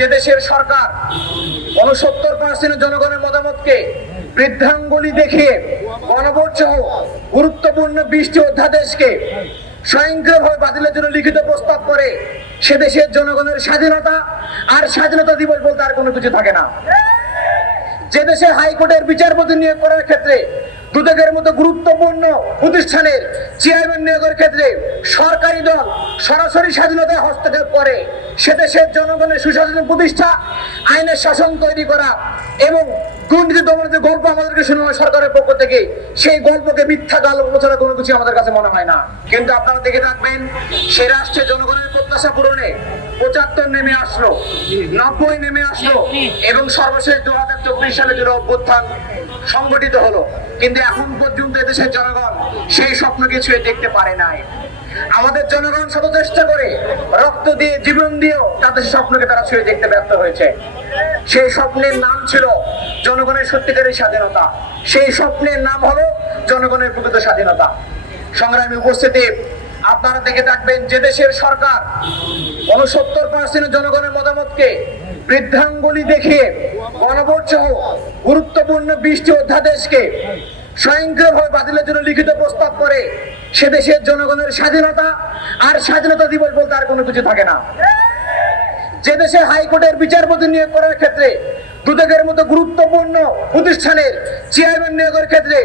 যে দেশের সরকার ৬৯% জনগণের মতামতকে বৃদ্ধাঙ্গুলি দেখিয়ে গণভোট সহ গুরুত্বপূর্ণ ২০টি অধ্যাদেশকে স্বয়ংক্রিয়ভাবে বাতিলের জন্য লিখিত প্রস্তাব করে, সে দেশের জনগণের স্বাধীনতা আর স্বাধীনতা দিবস বলতে আর কোনো কিছু থাকে না। যে দেশে হাইকোর্টের বিচারপতি নিয়োগ করার ক্ষেত্রে দুদকের মতো গুরুত্বপূর্ণ প্রতিষ্ঠানের চেয়ারম্যান নিয়োগের ক্ষেত্রে সরকারি দল সরাসরি স্বাধীনতায় হস্তক্ষেপ করে, সে দেশের জনগণের সুশাসন প্রতিষ্ঠা, আইনের শাসন তৈরি করা এবং দুর্নীতি দমনের যে গল্প আমাদেরকে শোনা হয় সরকারের পক্ষ থেকে, সেই গল্পকে মিথ্যা গল্প ছাড়া কোনো কিছু আমাদের কাছে মনে হয় না। কিন্তু আপনারা দেখে থাকবেন, সে রাষ্ট্রে জনগণের প্রত্যাশা পূরণে ৭৫ নেমে আসলো, ৯০ নেমে আসলো এবং সর্বশেষ ২০২৪ সালে যে অভ্যুত্থান সংগঠিত হলো, কিন্তু এখন পর্যন্ত এদেশের জনগণ সেই স্বপ্নকে ছুঁয়ে দেখতে পারে নাই। আমাদের জনগণ শত চেষ্টা করে রক্ত দিয়ে জীবন দিয়েও তাদের স্বপ্নকে তারা ছুঁয়ে দেখতে ব্যর্থ হয়েছে। সেই স্বপ্নের নাম ছিল জনগণের সত্যিকারের স্বাধীনতা, সেই স্বপ্নের নাম হলো জনগণের প্রকৃত স্বাধীনতা। সংগ্রামী উপস্থিতি, আপনারা দেখে থাকবেন, যে দেশের সরকার ৬৯% জনগণের মতামতকে বৃদ্ধাঙ্গুলি দেখিয়ে গণভোট সহ গুরুত্বপূর্ণ ২০টি অধ্যাদেশকে স্বয়ংক্রিয়ভাবে বাতিলের জন্য লিখিত প্রস্তাব করে, সে দেশের জনগণের স্বাধীনতা আর স্বাধীনতা দিবস বলতে আর কোনো কিছু থাকে না। যে দেশে হাইকোর্টের বিচারপতি নিয়োগ করার ক্ষেত্রে দুদকের মতো গুরুত্বপূর্ণ প্রতিষ্ঠানের চেয়ারম্যান নিয়োগের ক্ষেত্রে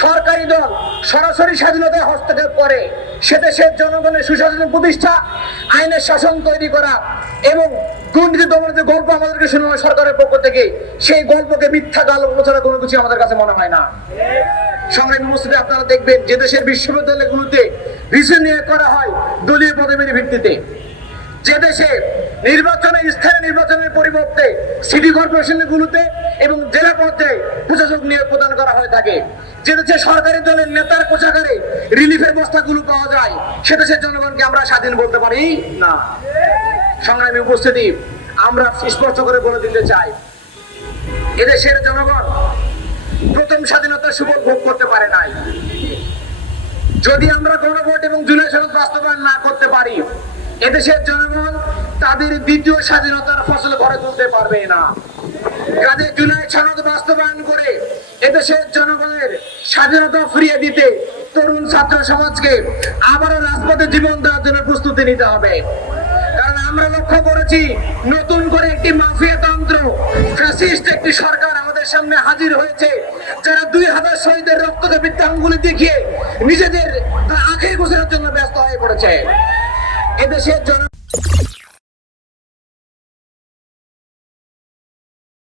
সরকারি দল সরাসরি স্বাধীনতায় হস্তক্ষেপ করে, সে দেশের জনগণের সুশাসন প্রতিষ্ঠা, আইনের শাসন তৈরি করা এবং দুর্নীতি দমনের যে গল্প আমাদেরকে শোনা হয় সরকারের পক্ষ থেকে, সেই গল্পকে মিথ্যা গল্প ছাড়া কোনো কিছু আমাদের কাছে মনে হয় না। সংগ্রামী উপস্থিতি, আপনারা দেখবেন, যে দেশের বিশ্ববিদ্যালয়গুলোতে ভিসি নিয়োগ করা হয় দলীয় পদবীর ভিত্তিতে, যে দেশে স্থানীয় নির্বাচনের পরিবর্তে সিটি কর্পোরেশন গুলোতে এবং জেলা পর্যায়ে প্রশাসক নিয়োগ প্রদান করা হয়ে থাকে, যে দেশে সরকারি দলের নেতার কোষাগারে রিলিফের বস্তাগুলো পাওয়া যায়, সে দেশের জনগণকে আমরা স্বাধীন বলতে পারি না। সংগ্রামী উপস্থিতি, আমরা স্পষ্ট করে বলে দিতে চাই, এদেশের জনগণ প্রথম স্বাধীনতার সুফল ভোগ করতে পারে নাই। যদি আমরা গণভোট এবং জুলাই সনদ বাস্তবায়ন না করতে পারি, এদেশের জনগণ তাদের দ্বিতীয় স্বাধীনতার ফসল ঘরে তুলতে পারবে না। কাজে জুলাই সনদ বাস্তবায়ন করে এদেশের জনগণের স্বাধীনতা ফিরিয়ে দিতে তরুণ ছাত্র সমাজকে আবারও রাজপথে জীবন দেওয়ার জন্য প্রস্তুতি নিতে হবে। কারণ আমরা লক্ষ্য করেছি, নতুন করে একটি মাফিয়াতন্ত্র, ফ্যাসিস্ট একটি সরকার আমাদের সামনে হাজির হয়েছে, যারা ২০০০ শহীদের রক্তকে বৃদ্ধাঙ্গুলি দেখিয়ে নিজেদের আখের গোছের জন্য ব্যস্ত হয়ে পড়েছে। এদেশের জন